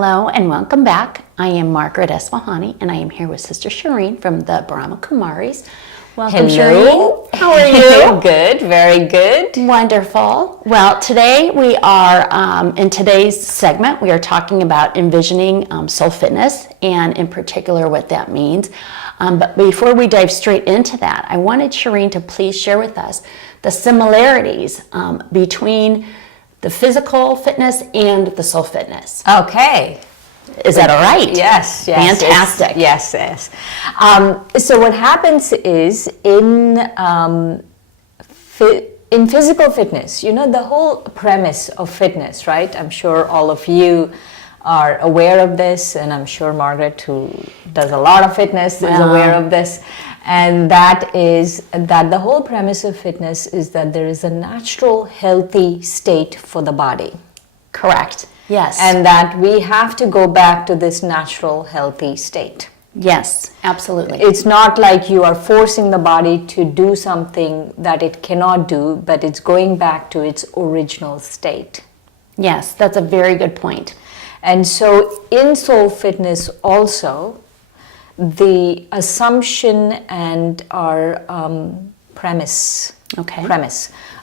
Hello and welcome back. I am Margaret Esfahani and I am here with Sister Shireen from the Brahma Kumaris. Welcome, Hello. Shireen. How are you? Good, very good. Wonderful. Well, today we are, in today's segment, we are talking about envisioning soul fitness and in particular what that means. But before we dive straight into that, I wanted Shireen to please share with us the similarities between the physical fitness and the soul fitness. Okay. Is that all right? Yes. Fantastic. Yes. So what happens is in physical fitness, you know, the whole premise of fitness, right? I'm sure all of you are aware of this, and I'm sure Margaret, who does a lot of fitness, is aware of this. And that is that the whole premise of fitness is that there is a natural, healthy state for the body. Correct. Yes. And that we have to go back to this natural, healthy state. Yes, absolutely. It's not like you are forcing the body to do something that it cannot do, but it's going back to its original state. Yes, that's a very good point. And so in soul fitness also, the assumption and our premise. Okay.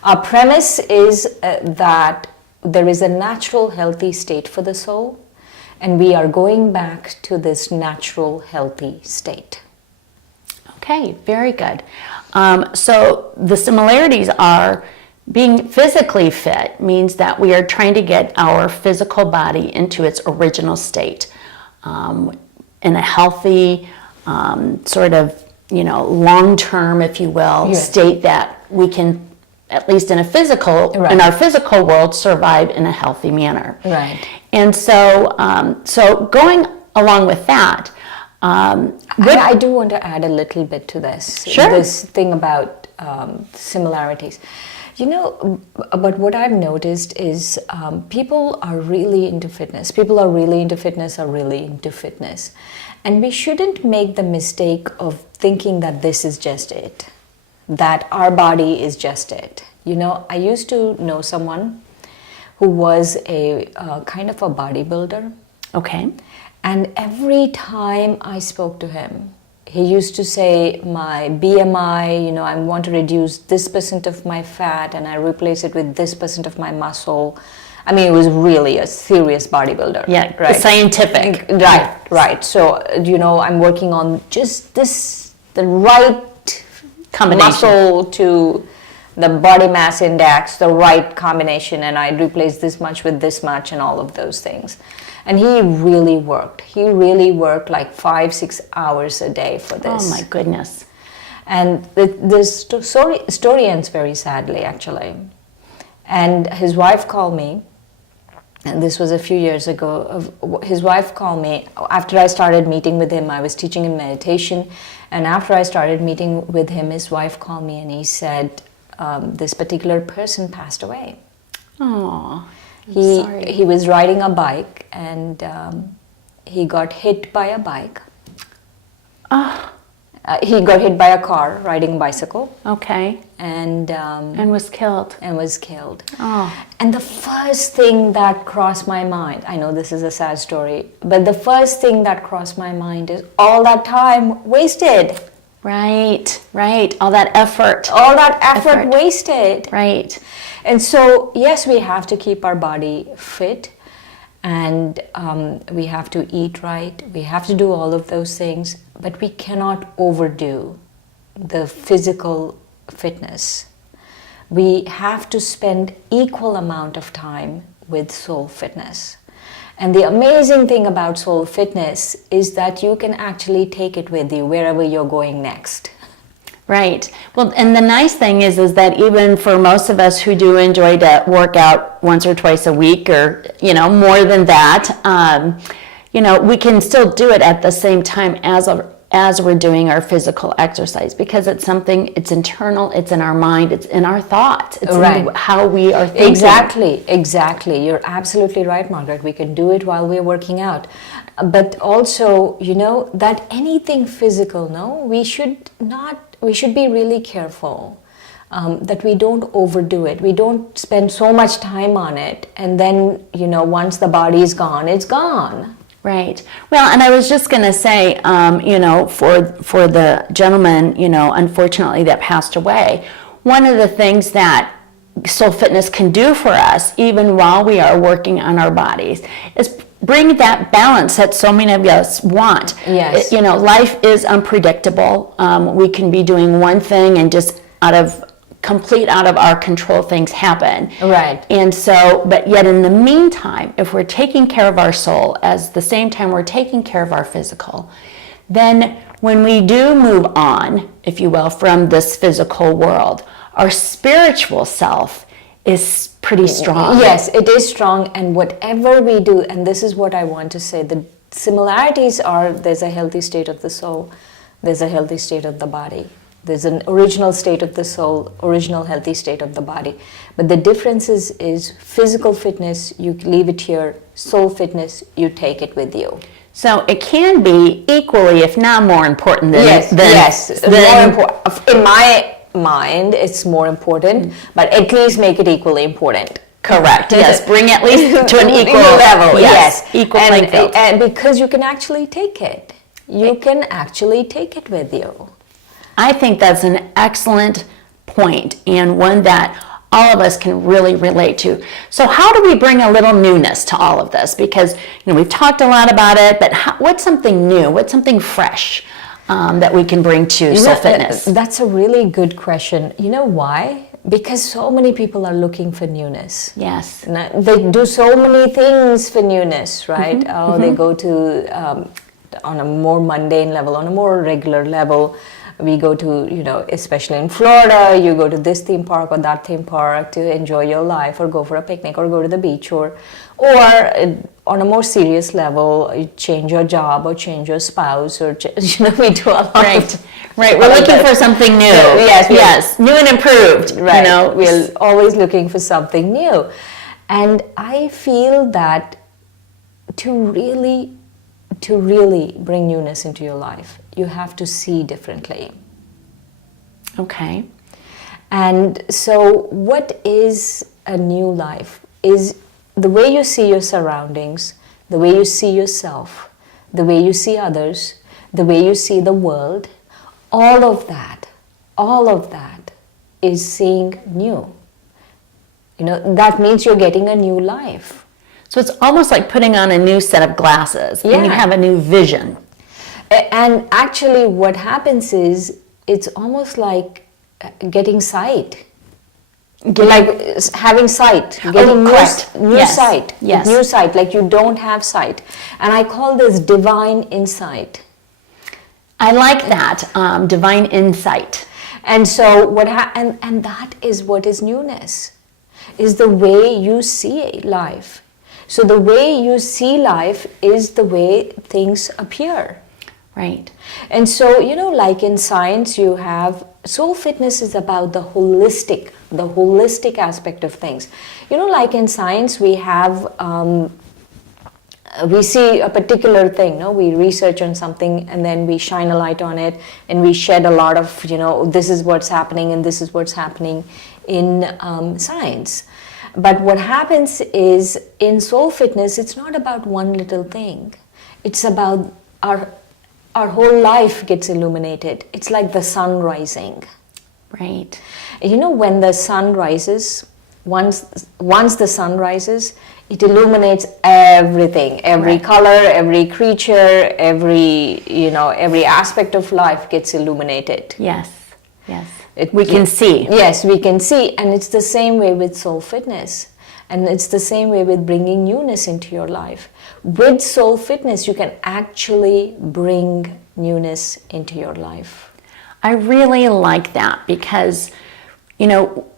Our premise is that there is a natural, healthy state for the soul, and we are going back to this natural, healthy state. Okay, very good. So the similarities are being physically fit means that we are trying to get our physical body into its original state in a healthy sort of, long-term, if you will, state that we can, at least in a physical, in our physical world, survive in a healthy manner. Right. And so, so going along with that, I do want to add a little bit to this. Sure. This thing about similarities. But what I've noticed is people are really into fitness. And we shouldn't make the mistake of thinking that this is just it, that our body is just it. I used to know someone who was a kind of a bodybuilder. okay. And every time I spoke to him, he used to say, my BMI, I want to reduce this % of my fat and I replace it with this % of my muscle. I mean, it was really a serious bodybuilder. Yeah, right. Scientific. Right. So, I'm working on just the right Combination. Muscle to the body mass index, the right combination, and I replace this much with this much and all of those things. And he really worked. He really worked like 5-6 hours a day for this. Oh my goodness. And this story ends very sadly, actually. And his wife called me, and this was a few years ago. His wife called me after I started meeting with him. I was teaching him meditation, and after I started meeting with him, his wife called me and he said, this particular person passed away. Oh, He was riding a bike and he got hit by a bike. He got hit by a car riding a bicycle. Okay. And was killed. Oh. And the first thing that crossed my mind, I know this is a sad story, but the first thing that crossed my mind is all that time wasted. Right. All that effort. Wasted. Right. And so, yes, we have to keep our body fit, and we have to eat right. We have to do all of those things, but we cannot overdo the physical fitness. We have to spend equal amount of time with soul fitness. And the amazing thing about soul fitness is that you can actually take it with you wherever you're going next. Right. Well, and the nice thing is that even for most of us who do enjoy to work out once or twice a week or, more than that, we can still do it at the same time as we're doing our physical exercise, because it's internal, it's in our mind, it's in our thoughts, it's in how we are thinking. Exactly. You're absolutely right, Margaret. We can do it while we're working out. But also, that anything physical, we should be really careful that we don't overdo it. We don't spend so much time on it, and then, once the body's gone, it's gone. Right. Well, and I was just going to say, for the gentleman, unfortunately that passed away, one of the things that Soul Fitness can do for us, even while we are working on our bodies, is bring that balance that so many of us want. Yes. Life is unpredictable. We can be doing one thing and just out of our control things happen. Right. And so, but yet in the meantime, if we're taking care of our soul as the same time we're taking care of our physical, then when we do move on, if you will, from this physical world, our spiritual self is pretty strong. Yes, it is strong, and whatever we do, and this is what I want to say, the similarities are there's a healthy state of the soul, there's a healthy state of the body. There's an original state of the soul, original healthy state of the body. But the difference is physical fitness, you leave it here, soul fitness, you take it with you. So it can be equally, if not more important than... Yes, more important. In my mind, it's more important, but at least make it equally important. Correct. Yes, bring at least to an equal level. Yes, equal playing field. And because you can actually take it. You can actually take it with you. I think that's an excellent point, and one that all of us can really relate to. So how do we bring a little newness to all of this? Because we've talked a lot about it, but what's something new? What's something fresh that we can bring to Soul Fitness? That's a really good question. You know why? Because so many people are looking for newness. Yes. They do so many things for newness, right? They go to, on a more mundane level, on a more regular level. We go to, especially in Florida, you go to this theme park or that theme park to enjoy your life, or go for a picnic, or go to the beach, or on a more serious level, you change your job or change your spouse, or we do a lot. Right. We're looking for something new. Yes. New and improved. Right. We're always looking for something new, and I feel that to really bring newness into your life, you have to see differently. Okay. And so what is a new life? Is the way you see your surroundings, the way you see yourself, the way you see others, the way you see the world, all of that is seeing new. That means you're getting a new life. So it's almost like putting on a new set of glasses, and you have a new vision. And actually what happens is, it's almost like getting sight. Like having sight, getting new sight. Yes. New sight, like you don't have sight. And I call this divine insight. I like that, divine insight. And so and that is what is newness, is the way you see life. So the way you see life is the way things appear. Right. And so, like in science, you have Soul Fitness is about the holistic aspect of things. Like in science, we have, we see a particular thing, we research on something, and then we shine a light on it, and we shed a lot of, this is what's happening, and this is what's happening in science. But what happens is, in Soul Fitness, it's not about one little thing. It's about our whole life gets illuminated. It's like the sun rising. Right. When the sun rises, once the sun rises, it illuminates everything, every color, every creature, every aspect of life gets illuminated. Yes. We can see. Yes, we can see. And it's the same way with Soul Fitness. And it's the same way with bringing newness into your life. With Soul Fitness, you can actually bring newness into your life. I really like that, because,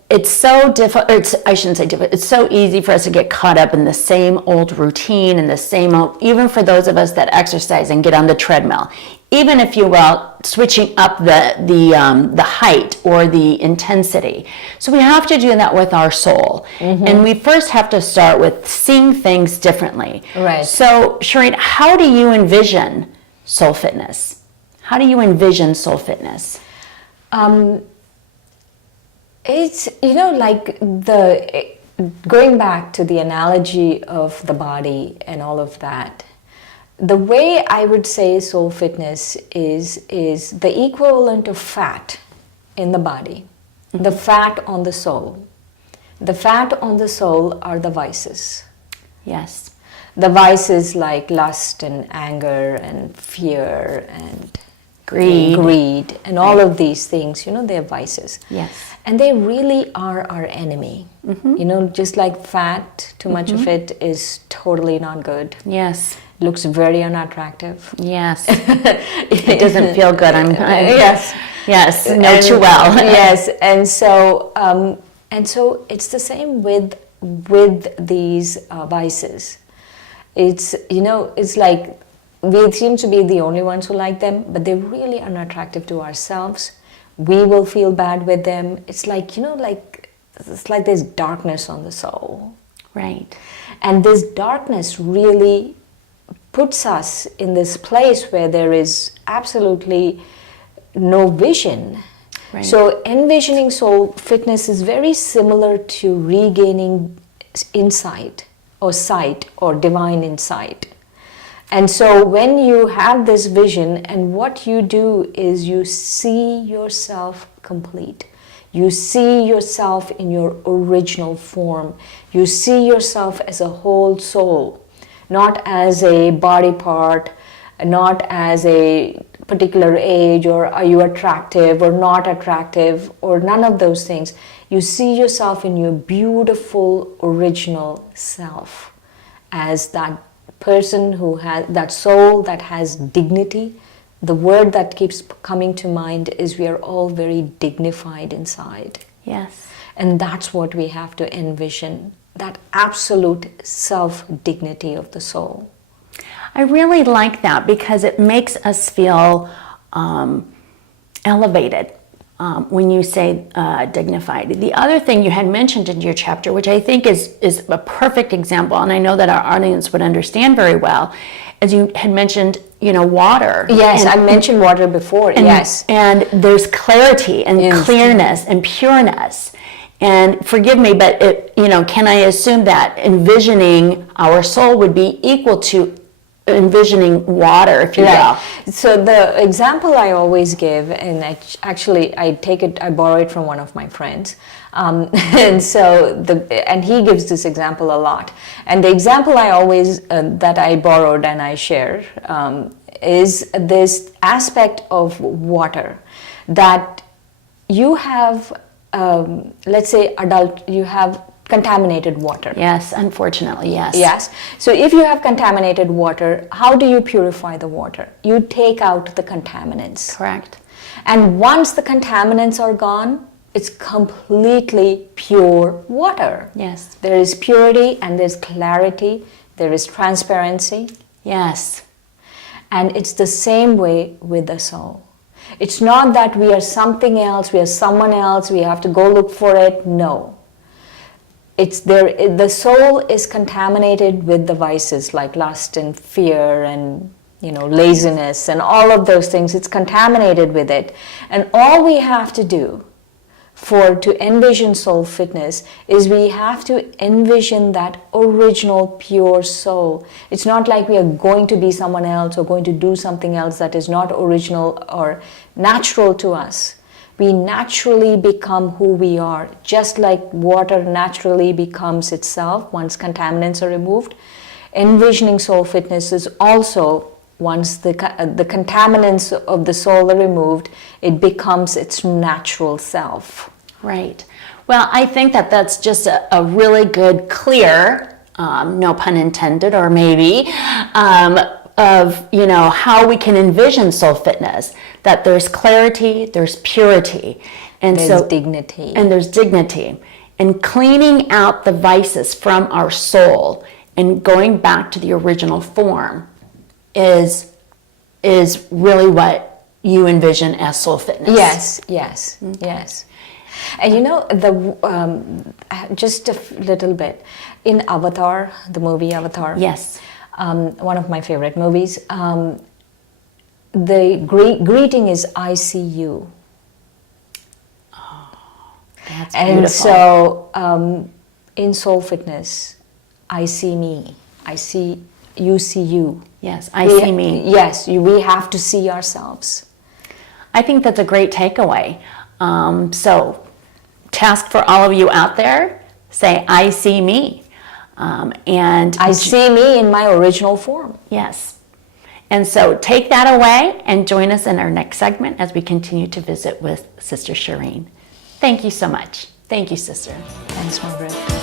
it's so difficult. I shouldn't say difficult. It's so easy for us to get caught up in the same old routine and the same old, even for those of us that exercise and get on the treadmill. Even if you will, switching up the height or the intensity. So we have to do that with our soul. And we first have to start with seeing things differently. Right. So Shireen, how do you envision Soul Fitness? How do you envision Soul Fitness? It's, you know, like going back to the analogy of the body and all of that, the way I would say soul fitness is the equivalent of fat in the body, the fat on the soul. The fat on the soul are the vices. Yes. The vices like lust and anger and fear and greed and all of these things, you know, they're vices. Yes. And they really are our enemy. You know, just like fat, too much of it is totally not good. Yes. Looks very unattractive. Yes. It doesn't feel good. Yes. Yes. Know too well. Yes. And so it's the same with these vices. It's, you know, it's like we seem to be the only ones who like them, but they're really unattractive to ourselves. We will feel bad with them. It's like, you know, like it's like there's darkness on the soul. Right. And this darkness really puts us in this place where there is absolutely no vision. Right. So envisioning soul fitness is very similar to regaining insight or sight or divine insight. And so when you have this vision, and what you do is you see yourself complete. You see yourself in your original form. You see yourself as a whole soul, not as a body part, not as a particular age, or are you attractive or not attractive, or none of those things. You see yourself in your beautiful original self as that person who has that soul that has dignity. The word that keeps coming to mind is we are all very dignified inside. Yes. And that's what we have to envision, that absolute self-dignity of the soul. I really like that because it makes us feel elevated when you say dignified. The other thing you had mentioned in your chapter, which I think is a perfect example, and I know that our audience would understand very well, as you had mentioned, you know, water. Yes, I mentioned water before, yes. And there's clarity and clearness and pureness. And forgive me, but can I assume that envisioning our soul would be equal to envisioning water, if you will? So the example I always give, and I borrow it from one of my friends, and he gives this example a lot. And the example I always that I borrowed and I share is this aspect of water, that you have, let's say, you have contaminated water. Yes, unfortunately, yes. Yes. So if you have contaminated water, how do you purify the water? You take out the contaminants. Correct. And once the contaminants are gone, it's completely pure water. Yes. There is purity and there's clarity. There is transparency. Yes. And it's the same way with the soul. It's not that we are something else, we are someone else, we have to go look for it. No. It's there. The soul is contaminated with the vices like lust and fear and, you know, laziness and all of those things. It's contaminated with it. And all we have to do to envision soul fitness is we have to envision that original pure soul. It's not like we are going to be someone else or going to do something else that is not original or natural to us. We naturally become who we are, just like water naturally becomes itself once contaminants are removed. Envisioning soul fitness is also, once the contaminants of the soul are removed, it becomes its natural self. Right. Well, I think that that's just a really good, clear, no pun intended, or maybe, of, you know, how we can envision soul fitness, that there's clarity, there's purity, and there's dignity. And there's dignity. And cleaning out the vices from our soul and going back to the original form is really what you envision as soul fitness. Yes. And you know, just a little bit, in Avatar, the movie Avatar. Yes. One of my favorite movies. The greeting is "I see you." That's And beautiful. so in soul fitness, I see me. I see you. See you. Yes, I see me. Yes, we have to see ourselves. I think that's a great takeaway. So, task for all of you out there: say, "I see me," and I see me in my original form. yes. And so, take that away and join us in our next segment as we continue to visit with Sister Shireen. Thank you so much. Thank you, Sister. Thanks, Margaret.